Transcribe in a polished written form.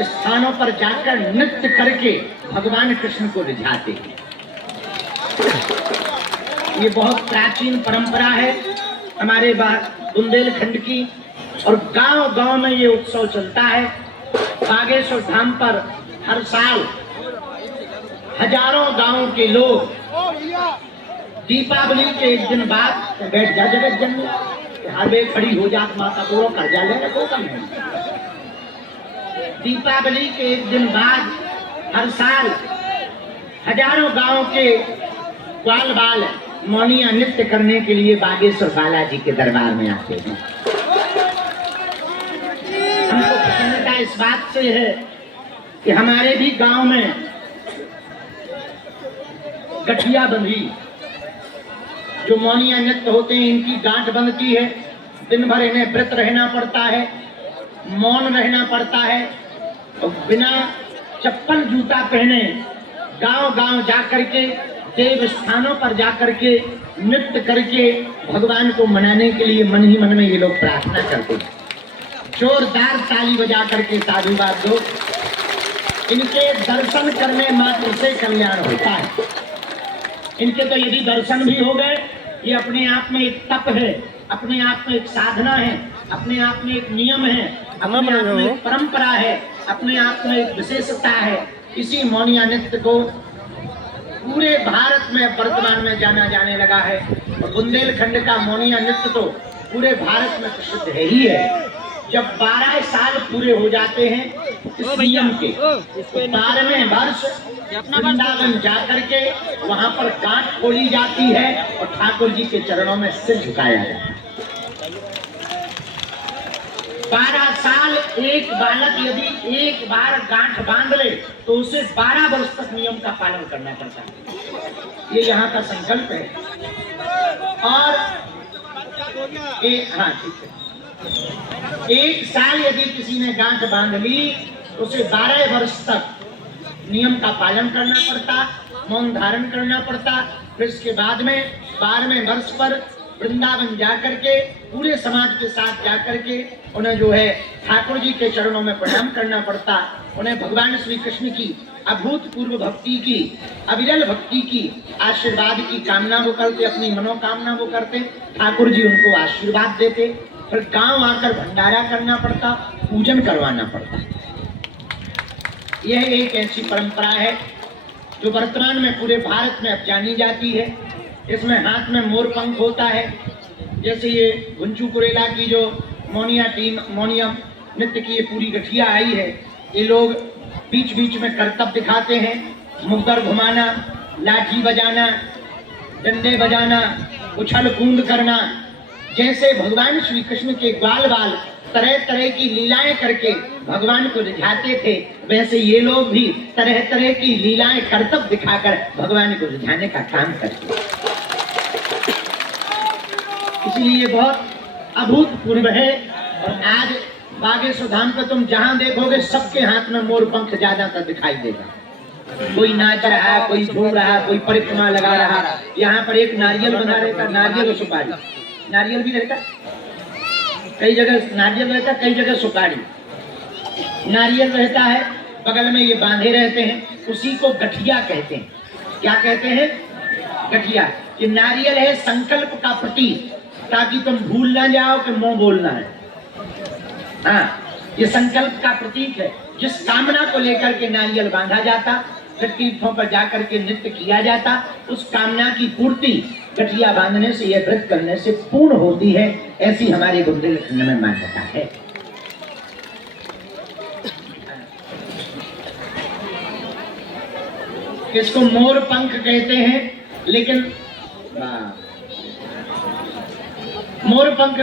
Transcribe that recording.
स्थानों पर जाकर नृत्य करके भगवान कृष्ण को रिझाते हैं। ये बहुत प्राचीन परंपरा है हमारे बुंदेलखंड की, और गांव-गांव में ये उत्सव चलता है। बागेश्वर धाम पर हर साल हजारों गांव के लोग दीपावली के एक दिन बाद बैठ जा जगत जन्म हर खड़ी हो जात माता को कर्जा ले रखो कम। दीपावली के एक दिन बाद हर साल हजारों गांव के ग्वाल बाल मौनिया नृत्य करने के लिए बागेश्वर बालाजी के दरबार में आते हैं। हमको प्रसन्नता इस बात से है कि हमारे भी गांव में गठिया बंधी जो मौनिया नृत्य होते हैं, इनकी गांठ बंधती है। दिन भर इन्हें व्रत रहना पड़ता है, मौन रहना पड़ता है, और बिना चप्पल जूता पहने गांव-गांव जाकर के देव स्थानों पर जाकर के नृत्य करके भगवान को मनाने के लिए मन ही मन में ये लोग प्रार्थना करते हैं। जोरदार ताली बजा करके साधुवाद दो। इनके दर्शन करने मात्र से कल्याण होता है। इनके तो यदि दर्शन भी हो गए, ये अपने आप में एक तप है, अपने आप में एक साधना है, अपने आप में एक नियम है, अपने आप में एक परंपरा है, अपने आप में एक विशेषता है। इसी मौनिया नृत्य को पूरे भारत में वर्तमान में जाना जाने लगा है, और बुंदेलखंड का मौनिया नृत्य तो पूरे भारत में प्रसिद्ध है ही है। जब 12 साल पूरे हो जाते हैं इस नियम के, 12वें वर्ष वृंदावन जाकर के वहां पर गांठ खोली जाती है और ठाकुर जी के चरणों में सिर झुकाया जाता है। 12 साल एक बालक यदि एक बार गांठ बांध ले तो उसे 12 वर्ष तक नियम का पालन करना पड़ता है। ये यहाँ का संकल्प है। और एक साल यदि किसी ने गांठ बांध ली तो उसे 12 वर्ष तक नियम का पालन करना पड़ता, मौन धारण करना पड़ता। फिर इसके बाद में 12वें वर्ष पर वृंदावन जाकर के पूरे समाज के साथ जाकर के उन्हें जो है ठाकुर जी के चरणों में प्रणाम करना पड़ता। उन्हें भगवान श्री कृष्ण की अभूतपूर्व भक्ति की, अविरल भक्ति की, आशीर्वाद की कामना वो करते, अपनी मनोकामना वो करते। ठाकुर जी उनको आशीर्वाद देते। फिर गांव आकर भंडारा करना पड़ता, पूजन करवाना पड़ता। यह एक ऐसी परंपरा है जो वर्तमान में पूरे भारत में अब जानी जाती है। इसमें हाथ में मोर पंख होता है। जैसे ये गुंचू कुरेला की जो मौनिया टीम मौनिया नृत्य की ये पूरी गठिया आई है, ये लोग बीच बीच में करतब दिखाते हैं। मुग्गर घुमाना, लाठी बजाना, डंडे बजाना, उछल कूद करना। जैसे भगवान श्री कृष्ण के ग्वाल बाल तरह तरह की लीलाएं करके भगवान को रिझाते थे, वैसे ये लोग भी तरह तरह की लीलाएं करतब दिखाकर भगवान को रिझाने का काम करते हैं। इसलिए बहुत अभूतपूर्व है। और आज बागेश्वर धाम पे तुम जहां देखोगे सबके हाथ में मोर पंख ज्यादातर दिखाई देगा। कोई नाच रहा है, कोई झूम रहा है, कोई परिक्रमा लगा रहा है। यहाँ पर एक नारियल बना रहता, नारियल और सुपारी। नारियल भी रहता, कई जगह नारियल रहता, कई जगह सुपारी। नारियल रहता है, बगल में ये बांधे रहते हैं, उसी को गठिया कहते हैं। क्या कहते हैं? गठिया। ये नारियल है संकल्प का प्रतीक, ताकि तुम भूल ना जाओ कि मुंह बोलना है। हाँ, ये संकल्प का प्रतीक है। जिस कामना को लेकर के नारियल बांधा जाता, फिर तीर्थों पर जाकर के नृत्य किया जाता, उस कामना की पूर्ति गठिया बांधने से, यह व्रत करने से पूर्ण होती है। ऐसी हमारे बुंदेलखंड में मान्यता है। इसको मोर पंख कहते हैं, लेकिन मोर पंख